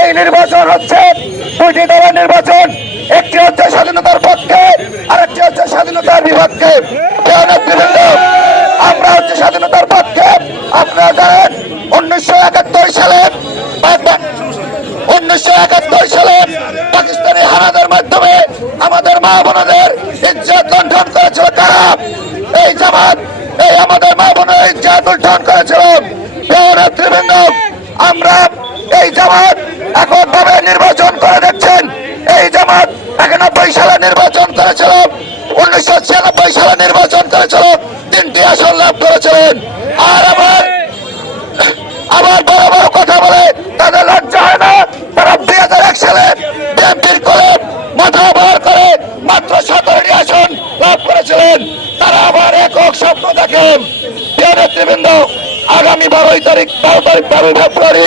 এই নির্বাচন হচ্ছে দুইটি দলের নির্বাচন, একটি হচ্ছে স্বাধীনতার পক্ষে আর একটি হচ্ছে স্বাধীনতার বিপক্ষে। আমরা হচ্ছে স্বাধীনতার পক্ষে। আপনারা জানেন 1971 সালে পাকিস্তানি হানাদের মাধ্যমে আমাদের মা বোনদের ইজ্জত লুণ্ঠন করেছিল কারা? এই জামাত। এই আমাদের মা বোনের ইজ্জত লুণ্ঠন করেছিল। নেতৃবৃন্দ, আমরা এই জামাত এখন ভাবে নির্বাচন করে দেখছেন। এই জামাত 91 সালে নির্বাচন করেছিল, 1996 সালে নির্বাচন করেছিল, 3টি আসন লাভ করেছিলেন। আর আবার বড় বড় কথা বলে তাদের লজ্জা হয় না? তারা 2001 সালে বিএনপির করে মাথা ভার করে মাত্র 17টি আসন লাভ করেছিলেন। তারা আবার একক স্বপ্ন দেখেন। প্রিয় নেতৃবৃন্দ, আগামী 12 ফেব্রুয়ারি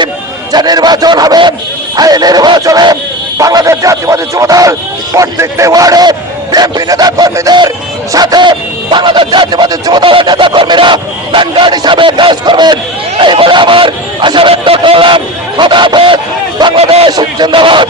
যে নির্বাচন হবে, এই নির্বাচনে বাংলাদেশ জাতীয়বাদী যুবদল প্রত্যেকটি ওয়ার্ডে বিএনপি নেতা কর্মীদের সাথে বাংলাদেশ জাতীয়বাদী যুবদলের নেতা কর্মীরা ব্যাংকার হিসাবে কাজ করবেন। এই বলে আমার আশা ব্যক্ত করলাম। খোদা হাফেজ। বাংলাদেশ জিন্দাবাদ।